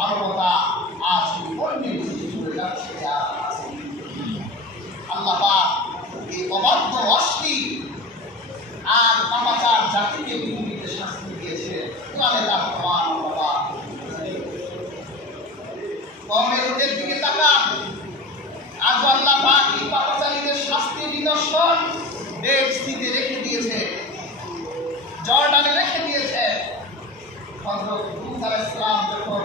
মানবতা আজ অন্যের দিকে চলে যাচ্ছে। আল্লাহ পাক এই অবাধ্য অশ্লীল আর পাপাচার জাতিকে পৃথিবীতে শাস্তি দিয়েছে। কোরআনে তার প্রমাণ আল্লাহ পাক। কওমের দিকে তাকান, আজ আল্লাহ পাক এই পাপাচারীদের শাস্তি নিদর্শন ডেড সিতে রেখে দিয়েছে, জর্ডানে রেখে দিয়েছে। হযরত লূত আলাইহিস সালাম যখন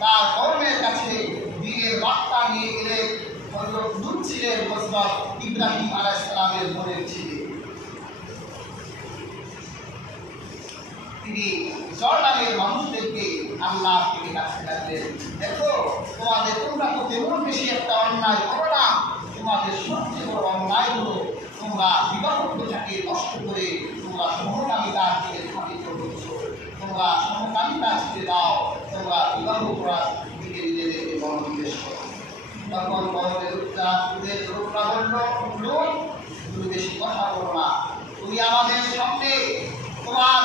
তার কওমের কাছে দ্বীনের বার্তা নিয়ে গেলেন, হযরত লূত ছিলেন হযরত ইব্রাহিম আলাইহিস সালামের বোনের ছেলে। তিনি জর্ডানের মানুষদেরকে আল্লাহ থেকে কাছে রাখলেন, দেখো তোমরা তো তেমন বেশি একটা অন্যায় করো না, তোমাদের সবচেয়ে বড় অন্যায় হলো তোমরা বিবাহ প্রথাকে নষ্ট করে তোমরা সমকামিতার দিকে ধাবিত হচ্ছ। তোমরা সমকামিতা ছেড়ে দাও, তোমরা বিবাহ করার দিকে নিজেদেরকে মনোনিবেশ করো। তখন কওমের লোকরা বলল, লোক তুমি বেশি কথা বলো না, তুমি আমাদের সামনে তোমার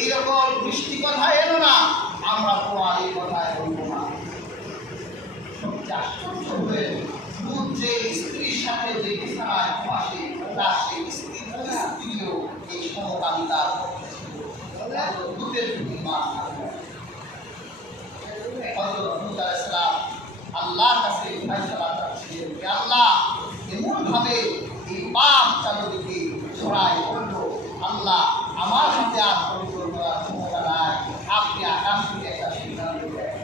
এইরকম মিষ্টি কথা এলো না, আমরা তোমার এই কথায় বলবো না। সবচেয়ে আশ্চর্য হয়ে লূত যে স্ত্রীর সাথে যে বিছানায় ঘুমাসে, তার সেই স্ত্রীও এই সমকামিতার লূতের প্রতি মান আল্লাহর কাছে ফয়সালা চাচ্ছিলেন, আল্লাহ এমনভাবে এই পাপ চালুকে ছড়াই পড়ল, আল্লাহ আমার হাতে আর কন্ট্রোল করার ক্ষমতা নাই, আপনি আকাশ থেকে একটা সিদ্ধান্ত দেন।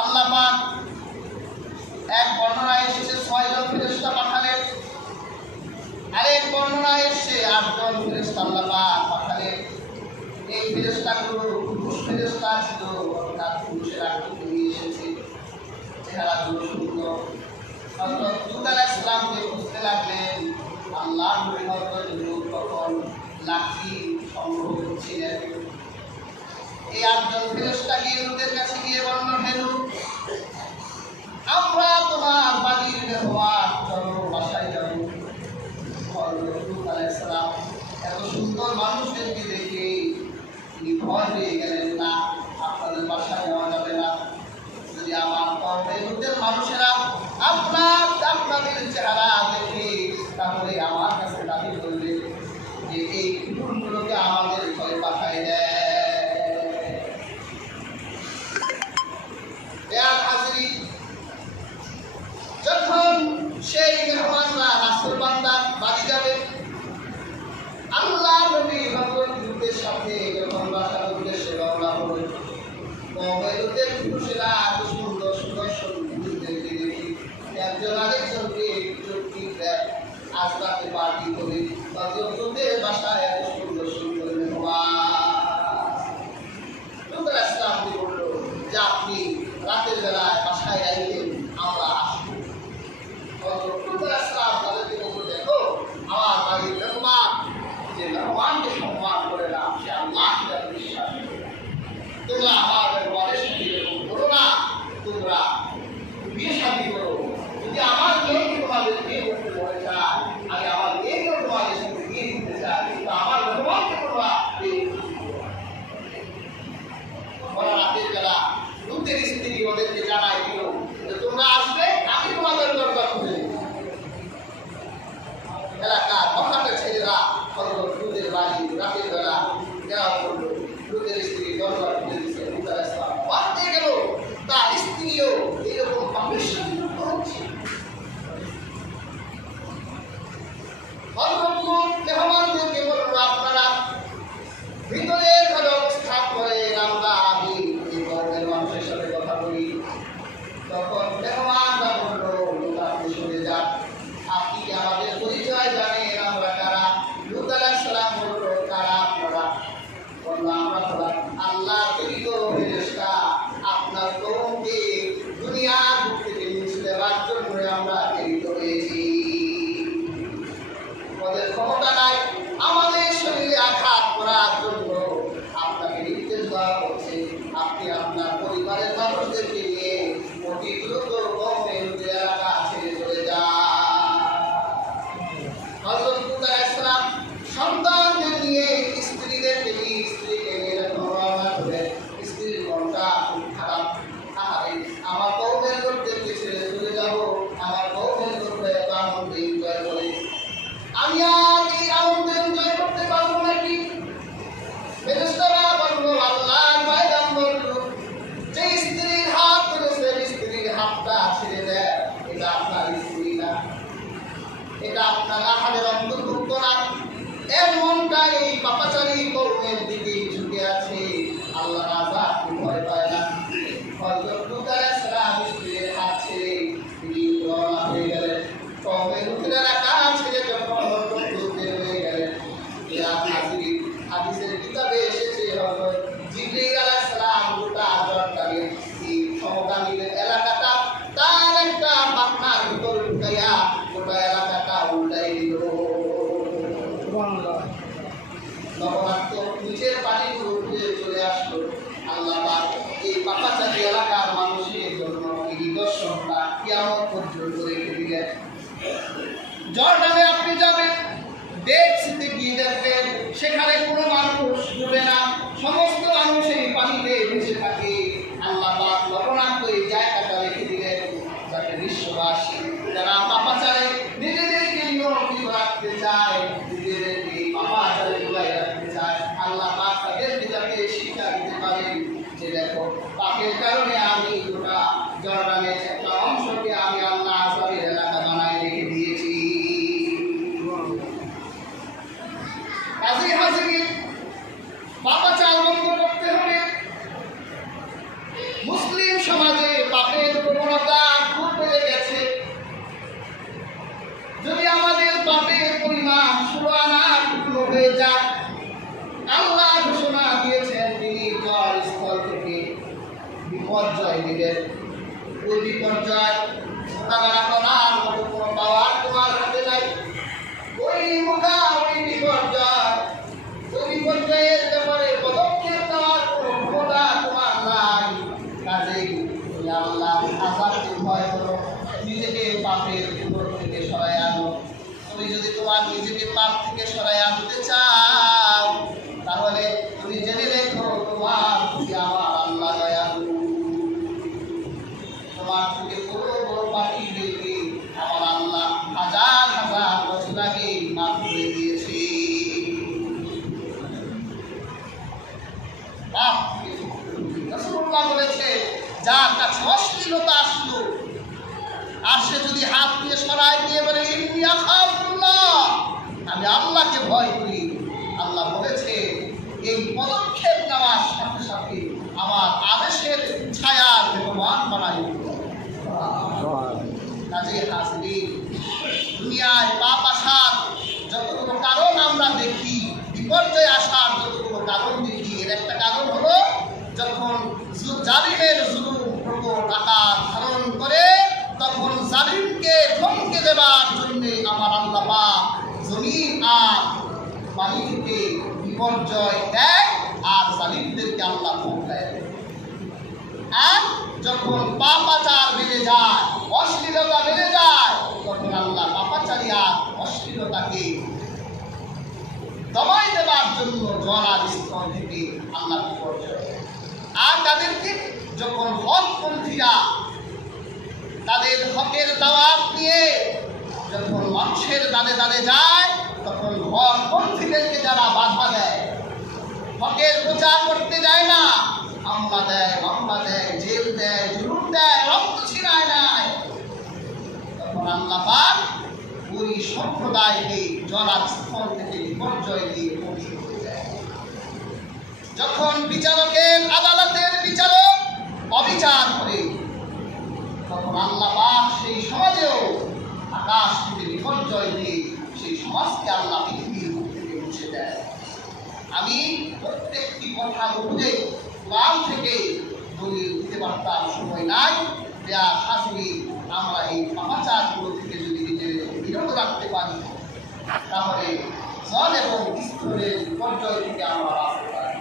আল্লাহ পাক এক বর্ণনায় এসেছে 6 জন ফেরেশতা পাঠালেন, আরেক বর্ণনায় এসেছে 8 জন ফেরেশতা আল্লাহ পাক পাঠালেন। এই ফেরেশতাগুলো পুরুষ ফেরেশতা ছিল, অর্থাৎ পুরুষের আকৃতি নিয়ে এসেছে, চেহারাগুলো সুন্দর। হযরত লূত আলাইহিস সালামকে খুঁজতে লাগলেন। আল্লাহর নবী হযরত লূত তখন লাঠি সংগ্রহ করছিলেন। এই 8 জন ফেরেশতা গিয়ে লূতের কাছে গিয়ে বলল, হে লূত, আমরা তোমার বাড়ির মেহমান, চলো বাসায় যাব। হযরত লূত আলাইহিস সালাম এত সুন্দর মানুষদেরকে দেখে তিনি ভয় পেয়ে গেলেন, না, আপনাদের বাসায় যাওয়া যাবে না। যদি আমার কওমের লূতের মানুষেরা আপনাদের চেহারা দেখে তাহলে আমার কাছে দাবি করবে যে এই কুকুরগুলোকে আমাদের ঘরে পাঠায় দেয়। যখন সেই মেহমানরা রাসূল বান্দার বাড়ি যাবে, আল্লাহ নবী হযরত লূতের সাথে যখন বাসার উদ্দেশ্যে রওনা হলো, কওমের লূতের পুরুষেরা এত সুন্দর সুদর্শন পুরুষদেরকে দেখে একজন আরেকজনকে চুক্তি দেয়, আজ রাতে পার্টি করে হযরত লূতের বাসায় এত সুন্দর সুন্দর মেহমান। লূত আলাইহিস সালাম বলল যে আপনি রাতের বেলায় বাসায় আইলেন, আমরা আসবো। হযরত লূত আলাইহিস সালাম তাদেরকে বলল, দেখো আমার বাড়ির মেহমান, যে মেহমানকে সম্মান করে না সে আল্লাহকে বিশ্বাস করে। তোমরা আমার মেহমানের সাথে এরকম করো না, তোমরা বিয়ে শাদী করো। যদি আমার মেয়েকে তোমাদের বিয়ে করতে মনে চায়, আমি আমার মেয়েকেও তোমাদের সাথে বিয়ে দিতে চাই, কিন্তু আমার মেহমানকে তোমরা রাতের বেলা লূতের স্ত্রী ওদেরকে জানাই দিল যে তোমরা আসবে, আমি তোমাদের দরজা খুলে দেব। এলাকার মহাকার ছেলেরা হযরত লূতের বাড়ি রাতের বেলা ঘেরাও করলো, লূতের স্ত্রী দরজা খুলে দিচ্ছে। লূত আলাইহিস সালাম বাড়তে গেল, তার স্ত্রীও এরকম পারমিশন হচ্ছে। হযরত লূত মেহমানদেরকে বলল, আপনারা ভিতরের ঘরে অবস্থান করেন, আমি এই কওমের মানুষের সাথে কথা বলি। তখন মেহমানরা বলল, লূত আপনি সরে যান, আপনি কি আমাদের পরিচয় জানেন, আমরা কারা? লূত আলাইহিস সালাম বলল, কারা আপনারা? বলল, আমরা হলাম আল্লাহর প্রেরিত ফেরেশতা, আপনার কওমকে দুনিয়ার বুক থেকে মুছে দেওয়ার জন্য আমরা প্রেরিত হয়েছি। আমাদের ক্ষমতা নাই আমাদের শরীরে আঘাত করার জন্য, আপনাকে নির্দেশ দেওয়া হচ্ছে আপনি আপনার পরিবারের মানুষদেরকে নিয়ে অতি দ্রুত কওমের এলাকা ছেড়ে চলে যান। হযরত লূত আলাইহিস সালাম সন্তানদের নিয়ে, স্ত্রীদেরকে নিয়ে, স্ত্রীকে নিয়ে রওনা হলেন। স্ত্রীর মনটা যে দেখো পাপের কারণে আমি গোটা জর্ডানের একটা অংশকে আমি আল্লাহ আজরের এলাকা বানায় রেখে দিয়েছি। হাজির পাপাচার বন্ধ করতে হবে। মুসলিম সমাজে পাপের প্রবণতা খুব বেড়ে গেছে। যদি আমাদের পাপের পরিমাণ 16 আনা পূর্ণ হয়ে যায়, আল্লাহ ঘোষণা দিয়েছেন তিনি জল স্থল থেকে বিপর্যয় দিবেন। ওই বিপর্যয় মোকাবেলা করার মতো কোনো পাওয়ার তোমার হাতে নাই। ওই বিপর্যয়ের ব্যাপারে পদক্ষেপ নেওয়ার কোনো ক্ষমতা তোমার নাই। কাজেই তুমি আল্লাহ আযাবকে ভয় করো, নিজেকে পাপের উপর থেকে সরায় আনো। তুমি যদি তোমার নিজেকে পাপ থেকে সরায় আনতে চাও, তাহলে তুমি জেনে রেখো তোমার প্রতি আমার আল্লাহ দয়ালু। তোমার থেকে বড় বড় পাপীদেরকে আমার আল্লাহ হাজার হাজার বছর আগে মাফ করে দিয়েছে। রাসূলুল্লাহ বলেছে, যার কাছে অশ্লীলতা আসলো আর সে যদি হাত দিয়ে সরাই দিয়ে বলে ইন্নী আখাফুল্লাহ, আমি আল্লাহকে ভয় করি, আল্লাহ বলেছে এই পদক্ষেপ নেওয়ার সাথে সাথে আমার আদেশের ছায়ার ভগবান বানাই। কাজে হাজির, দুনিয়ায় পাপ আসার যতগুলো কারণ আমরা দেখি, বিপর্যয় আসার যতগুলো কারণ দেখি, এর একটা কারণ হলো যখন জালিমের জুলুম প্রকট আকার ধারণ করে, তখন জালিমকে থমকে দেবার জন্যে আমার আল্লাহ পাক জমিন আর পানি থেকে বিপর্যয় দেয় আর জালিমদেরকে আল্লাহ দেয়। আর যখন পাপাচার বেড়ে যায়, অশ্লীলতা বেড়ে যায়, তখন আল্লাহ পাপাচারী আর অশ্লীলতাকে দমাই দেবার জন্য জলার স্থল থেকে আল্লাহ বিপর্যয়। আর তাদেরকে যখন হকপন্থীরা তাদের হকের দাওয়াত নিয়ে যখন মানুষের দাঁড়ে দাঁড়ে যায়, তখন হকপন্থীদেরকে যারা বাধা দেয়, হকের প্রচার করতে যায় না, হামলা দেয়, মামলা দেয়, জেল দেয়, জুলুম দেয়, রক্ত ছিনায় নেয়, তখন আল্লাহ পাক ওই সম্প্রদায়কে জলার স্থল থেকে বিপর্যয় দিয়ে পরিশোধ করে দেয়। যখন বিচারকের আদালতের বিচারক অবিচার করে, তখন আল্লাহ পাক সেই সমাজেও আকাশ থেকে বিপর্যয় দিয়ে সেই সমাজকে আল্লাহ পৃথিবীর মুখ থেকে মুছে দেয়। আমি প্রত্যেকটি কথা বুঝে কোরআন থেকে দলিল দিতে পারতাম, সময় নাই। আমরা এই পাপাচারগুলো থেকে যদি নিজেদের বিরত রাখতে পারি, তাহলে জল এবং স্থলের বিপর্যয় থেকে আমরা বাঁচতে পারি।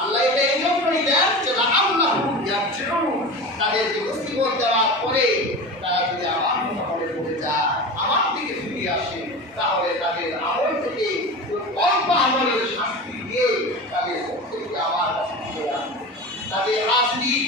আল্লাহ এটা এই জন্যই দেন যে তাদেরকে মুসিবত দেওয়ার পরে তারা যদি আমার কথা বলে পড়ে যায়, আমার দিকে ফিরে আসে, তাহলে তাদের আমল থেকে অল্প আমলের শাস্তি দিয়ে তাদের মুখ থেকে আমার কাছে ফিরে আসবে। তাদের হাজির